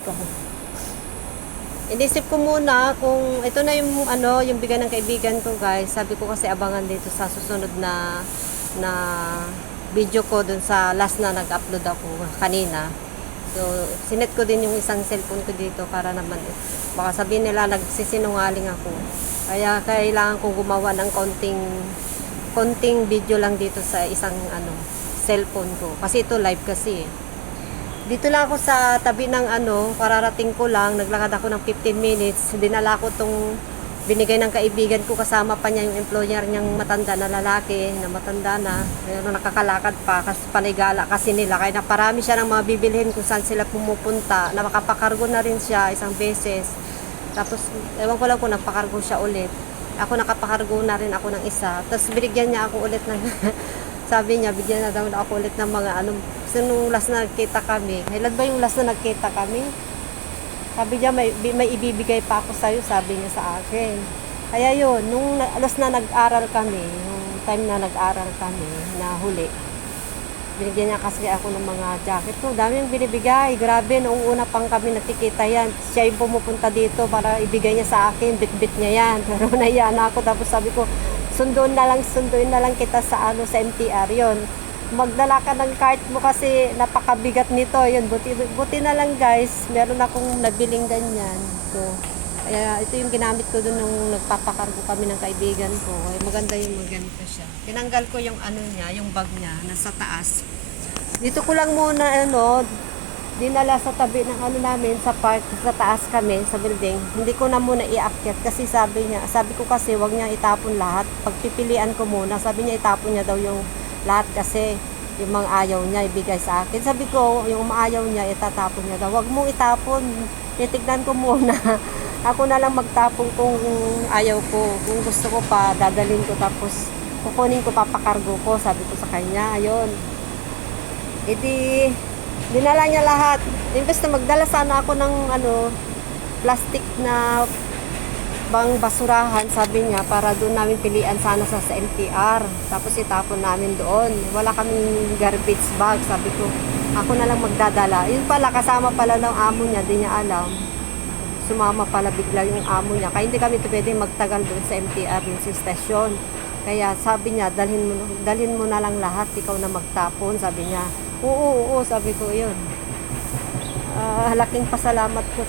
Ko. Inisip ko muna kung ito na yung yung bigay ng kaibigan ko, guys. Sabi ko kasi abangan dito sa susunod na video ko dun sa last na nag-upload ako kanina. So, sinet ko din yung isang cellphone ko dito para naman baka sabihin nila nagsisinungaling ako. Kaya kailangan kong gumawa ng konting video lang dito sa isang cellphone ko. Kasi ito live kasi. Dito lang ako sa tabi ng kararating ko lang, naglakad ako ng 15 minutes. Dinala ko tong binigay ng kaibigan ko, kasama pa niya yung employer niyang matanda na lalaki, na matanda na, pero nakakalakad pa, kasi panigala kasi nila. Kaya naparami siya ng mga bibilhin kung saan sila pumupunta. Nakapakargo na rin siya isang beses. Tapos, ewan ko lang kung nagpakargo siya ulit. Ako nakapakargo na rin ako ng isa. Tapos binigyan niya ako ulit ng sabi niya, bigyan na daw ako ulit ng mga so nung last na nagkita kami, kailan ba yung last na nagkita kami? Sabi niya, may ibibigay pa ako sa'yo, sabi niya sa akin. Kaya yun, nung last na nag-aral kami, yung time na nag-aral kami, na huli, binigyan niya kasi ako ng mga jacket ko. Dami yung binibigay, grabe, noong una pang kami nakikita yan. Siya yung pumupunta dito para ibigay niya sa akin, bit-bit niya yan. Pero nahiya na ako, tapos sabi ko, sunduin na lang kita sa sa MTR yon. Magdala ka ng cart mo kasi napakabigat nito. Yun, buti na lang, guys, meron akong nabiling ganyan. So, kaya ito yung ginamit ko dun nung nagpapakargo kami ng kaibigan ko. Ay, maganda yung ganito siya. Tinanggal ko yung niya, yung bag niya nasa taas. Dito ko lang muna dinala sa tabi ng namin sa park, sa taas kami, sa building. Hindi ko na muna iakyat kasi sabi ko kasi wag niya itapon lahat. Pagpipilian ko muna, sabi niya itapon niya daw yung lahat kasi yung mga ayaw niya ibigay sa akin. Sabi ko, yung umaayaw niya, itatapon niya daw. Wag mong itapon, titignan ko muna. Ako na lang magtapon kung ayaw ko. Kung gusto ko pa, dadalhin ko tapos kukunin ko, papakargo ko, sabi ko sa kanya. Ayun. Dinala niya lahat. Imbes na magdala sana ako ng plastic na bang basurahan, sabi niya, para doon namin pilian sana sa MTR. Tapos itapon namin doon. Wala kaming garbage bag. Sabi ko, ako na lang magdadala. Yun pala, kasama pala ng amo niya, di niya alam. Sumama pala bigla yung amo niya. Kaya hindi kami pwedeng magtagal doon sa MTR, yung sa stasyon. Kaya sabi niya, dalhin mo na lang lahat, ikaw na magtapon, sabi niya. Oo, sabi ko yun. Laking pasalamat ko,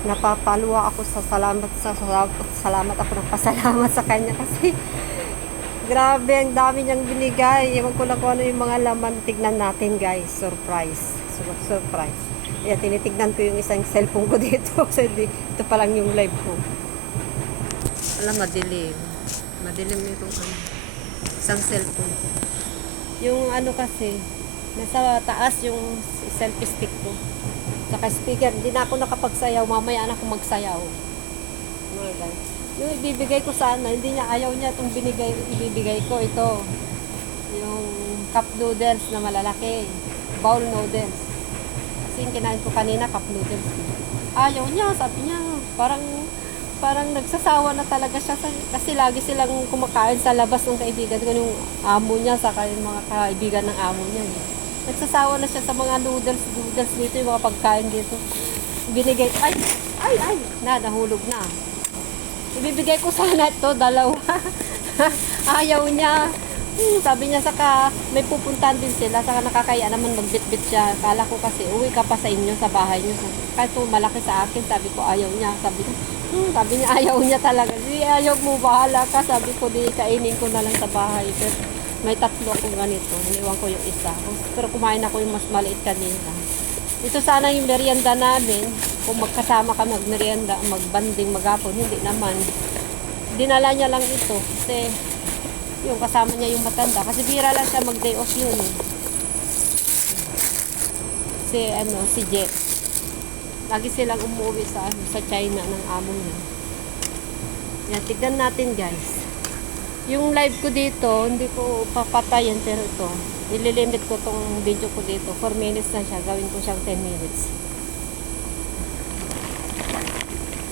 napapaluwa ako sa salamat ako ng pasalamat sa kanya kasi grabe, ang dami niyang binigay. Ewan ko lang kung ano yung mga laman. Tignan natin, guys. Surprise. Kaya tinitignan ko yung isang cellphone ko dito. So, ito pa lang yung live ko. Madilim. Madilim itong isang cellphone ko. Yung kasi, nasa taas yung selfie stick ko. Saka speaker, hindi na ako nakapagsayaw. Mamaya na ako magsayaw. Mga guys. Yung ibibigay ko sana, hindi niya, ayaw niya itong ibibigay ko. Ito. Yung cup noodles na malalaki. Bowl noodles. Kasi yung kinain ko kanina, cup noodles. Ayaw niya, sabi niya. Parang nagsasawa na talaga siya. Kasi lagi silang kumakain sa labas ng kaibigan ko. Yung amo niya, saka yung mga kaibigan ng amo niya. Nagsasawa na siya sa mga noodles dito, yung mga pagkain dito. Binigay, nahulog na. Ibibigay ko sana ito, dalawa. Ayaw niya. Sabi niya, saka may pupuntahan din sila, saka nakakaya naman magbitbit siya. Kala ko kasi, uwi ka pa sa inyo, sa bahay niyo. Kahit malaki sa akin, sabi ko, ayaw niya. Sabi niya, ayaw niya talaga. Ayaw mo, bahala ka. Sabi ko, di kainin ko na lang sa bahay. Pero may tatlo akong ganito. Iniwan ko yung isa. Pero kumain ako yung mas maliit kanina. Ito sana yung merienda namin. Kung magkasama ka magmerienda, magbanding, maghapon. Hindi naman. Dinala niya lang ito. Kasi yung kasama niya yung matanda. Kasi bira lang siya mag-day off yun. Si Jet. Lagi silang umuwi sa China ng amo niya. Yan, tignan natin, guys. Yung live ko dito, hindi ko papatayin, pero ito, nililimit ko tong video ko dito. 4 minutes na siya, gawin ko siyang 10 minutes.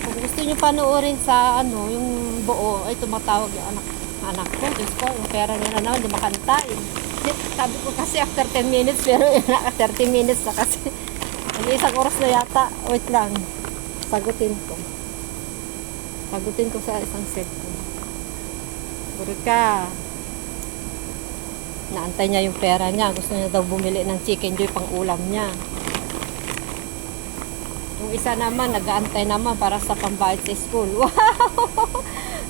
Kung gusto nyo panoorin sa yung buo, ay tumatawag yung anak ko. Diyos ko, yung pera nila naman, di makanta. Sabi ko kasi after 10 minutes, pero 30 minutes na kasi. Isang oras na yata. Wait lang. Sagutin ko. Sagutin ko sa isang cellphone. Burot ka. Naantay niya yung pera niya. Gusto niya daw bumili ng chicken joy pang ulam niya. Yung isa naman, nag-aantay naman para sa pambayad sa school. Wow!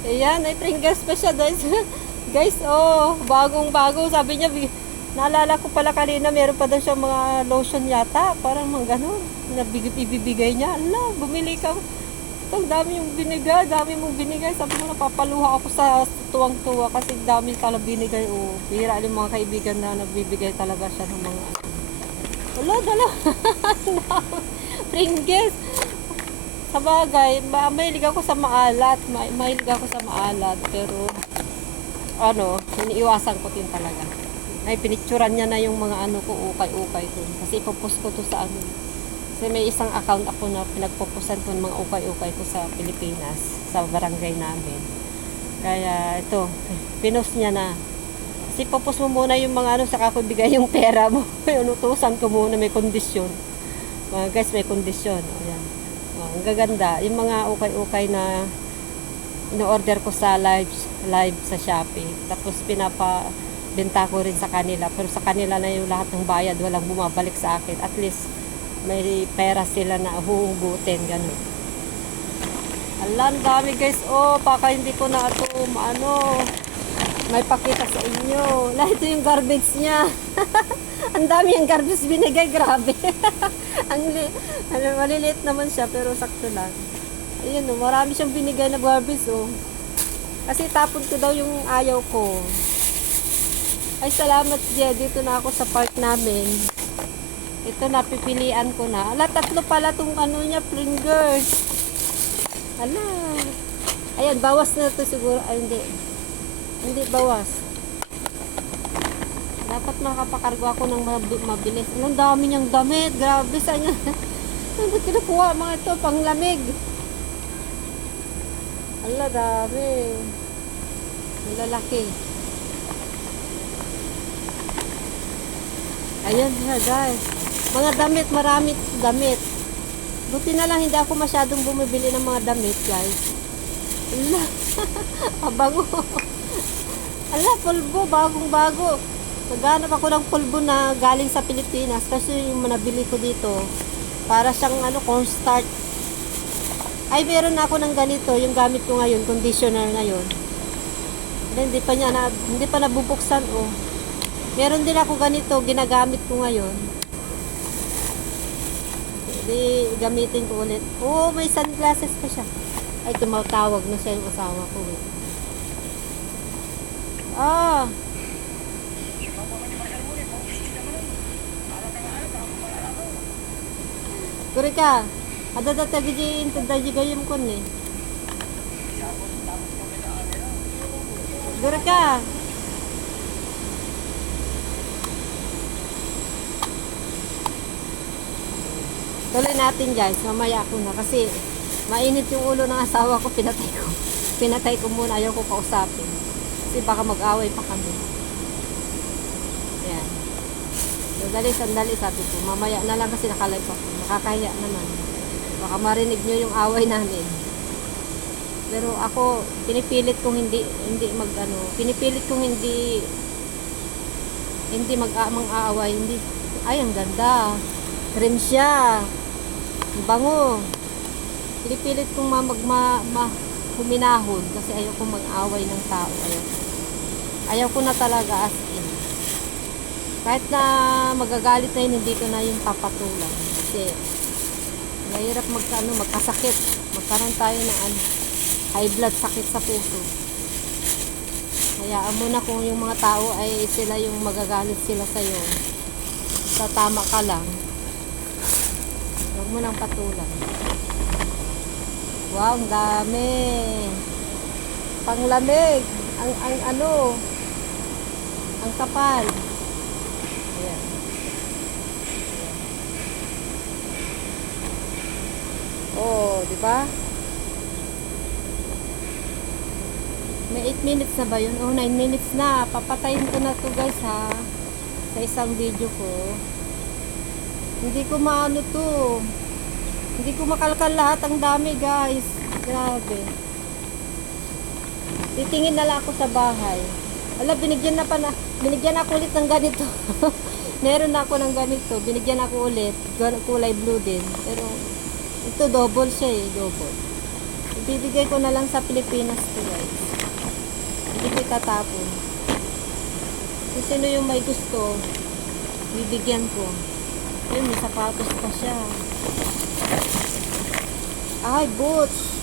Ayan, ay Pringles pa siya, guys. Guys, oh, bagong-bago. Sabi niya, naalala ko pala kanina, meron pa daw siya mga lotion yata. Parang mga ganun. Ibibigay niya. Ala, bumili ka. Ito, dami yung binigay, dami mong binigay. Sabi mo, napapaluha ako sa tuwang-tuwa kasi dami talaga binigay. Oh, bihira yung mga kaibigan na nagbibigay talaga siya ng mga wala, dala. Pringles. Sa bagay, mahilig ako sa maalat. Mahilig ako sa maalat. Pero, iniiwasan ko din talaga. Ay, pinicturan niya na yung mga ko, ukay-ukay ko. Kasi ipopost ko to sa Kasi may isang account ako na pinagpupusan ko ng mga ukay-ukay ko sa Pilipinas, sa barangay namin. Kaya ito, pinost niya na. Kasi popost mo muna yung mga saka ko bigay yung pera mo. Utusan ko muna, may kondisyon. Guys, may kondisyon. Ayan. Ang gaganda, yung mga ukay-ukay na ino-order ko sa live sa Shopee. Tapos pinapabenta ko rin sa kanila. Pero sa kanila na yung lahat ng bayad, walang bumabalik sa akin. At least, may pera sila na huhugutin, gano'n. Alam, dami guys. Oh, baka hindi ko na ito, may pakita sa inyo. Lahat ito yung garbage niya. Ang dami yung garbage binigay, grabe. Maliliit naman siya, pero sakto lang. Ayun, oh, marami siyang binigay na garbage, oh. Kasi tapon ko daw yung ayaw ko. Ay, salamat, Jia. Dito na ako sa park namin. Ito, napipilian ko na. Ala, 3 pala itong niya, Pringles. Ala. Ayan, bawas na ito siguro. Ay, hindi. Hindi, bawas. Dapat makapakargo ako ng mabilis. Ang dami niyang damit. Grabe sa niya. Ano kinukuha mga ito? Panglamig. Ala, dami. Ang lalaki. Ayan na, guys. Mga damit, marami damit. Buti na lang hindi ako masyadong bumibili ng mga damit, guys. Ala, pabango. Ala, pulbo, bagong-bago. Naghanap ako ng pulbo na galing sa Pilipinas kasi yung nabili ko dito. Para siyang cornstarch. Ay, meron na ako ng ganito, yung gamit ko ngayon, conditioner na yun. Hindi pa nabubuksan, oh. Meron din ako ganito, ginagamit ko ngayon. Hindi, gamitin ko ulit. Oh, may sunglasses pa siya. Ay, tumatawag na siya yung asawa ko. Ah. Kuri ka. Ada tagi intadaji gayam kon ni. Kuri ka. Tuloy natin guys, mamaya ako na kasi mainit yung ulo ng asawa ko, pinatay ko muna, ayaw ko kausapin kasi baka mag-away pa kami. Ayan, sandali sabi ko, mamaya na lang kasi nakalive ako, nakakahiya naman, baka marinig nyo yung away namin. Pero ako, pinipilit kong hindi mag-aaway, hindi. Ay, ang ganda, cream siya, bango. Pinipilit kong huminahon kasi ayaw kong mag-away ng tao. Ayaw ko na talaga as in. Kahit na magagalit na yun, hindi ko na yung papatulan. Kasi mahirap magkasakit. Magkaroon tayo ng high blood, sakit sa puso. Hayaan mo na kung yung mga tao ay sila yung magagalit sila sa'yo. Sa tama ka lang. Huwag mo nang patulan. Wow, ang dami. Panglamig. Ang kapal. Ayan. Oh, di ba? May 8 minutes na ba yun? Oh, 9 minutes na. Papatayin ko na to guys ha. Sa isang video ko. Hindi ko maano to. Hindi ko makalkal lahat. Ang dami guys. Grabe. Titingin na lang ako sa bahay. Wala, binigyan ako ulit ng ganito. Meron na ako ng ganito. Binigyan ako ulit. Kulay blue din. Pero ito double siya eh. Double. Ibibigay ko na lang sa Pilipinas to guys. Hindi ko itatapon. Kung sino yung may gusto, bibigyan ko. Ayun, may sapatos pa siya. Ay, boots.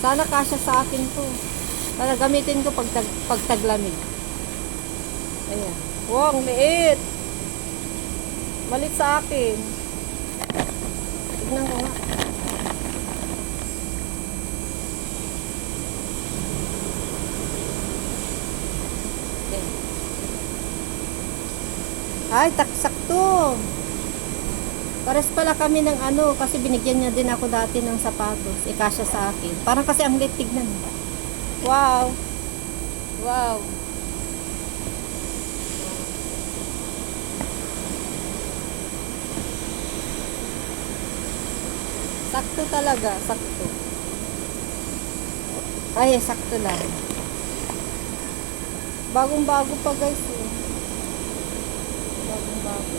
Sana kasya sa akin to. Para gamitin ko pag taglamig. Ayan. Wow, ang liit. Malit sa akin. Tignan ko nga. Okay. Ay, taksak to. Pares pala kami ng ano, kasi binigyan niya din ako dati ng sapatos. Ikasya sa akin. Parang kasi ang liit tignan. Wow. Wow. Sakto talaga, sakto. Ay, sakto lang. Bagong-bago pa guys. Eh. Bagong-bago.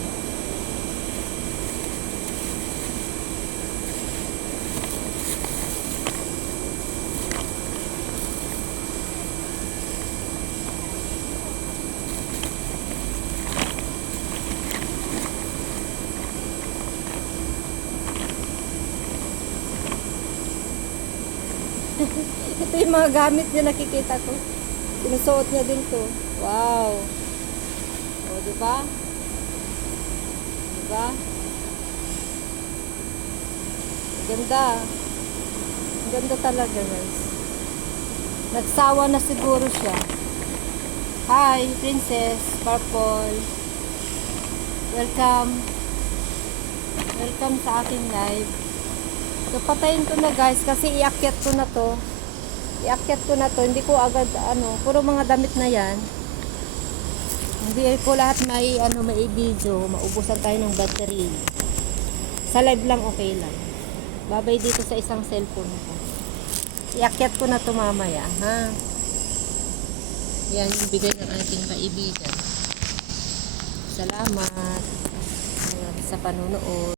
Ito yung mga gamit niya nakikita ko. Sinusuot niya din to. Wow. O, diba? Diba? Ganda. Ganda talaga, guys. Nagsawa na siguro siya. Hi, Princess Purple. Welcome. Welcome sa aking live. So, patayin ko na guys kasi iakyat ko na to. Iakyat ko na to. Hindi ko agad puro mga damit na yan. Hindi ko lahat may video. Maubusan tayo ng battery. Sa live lang okay lang. Babay dito sa isang cellphone ko. Iakyat ko na to mamaya, ha. Yan yung bigay ng ating kaibigan. Salamat sa panunood.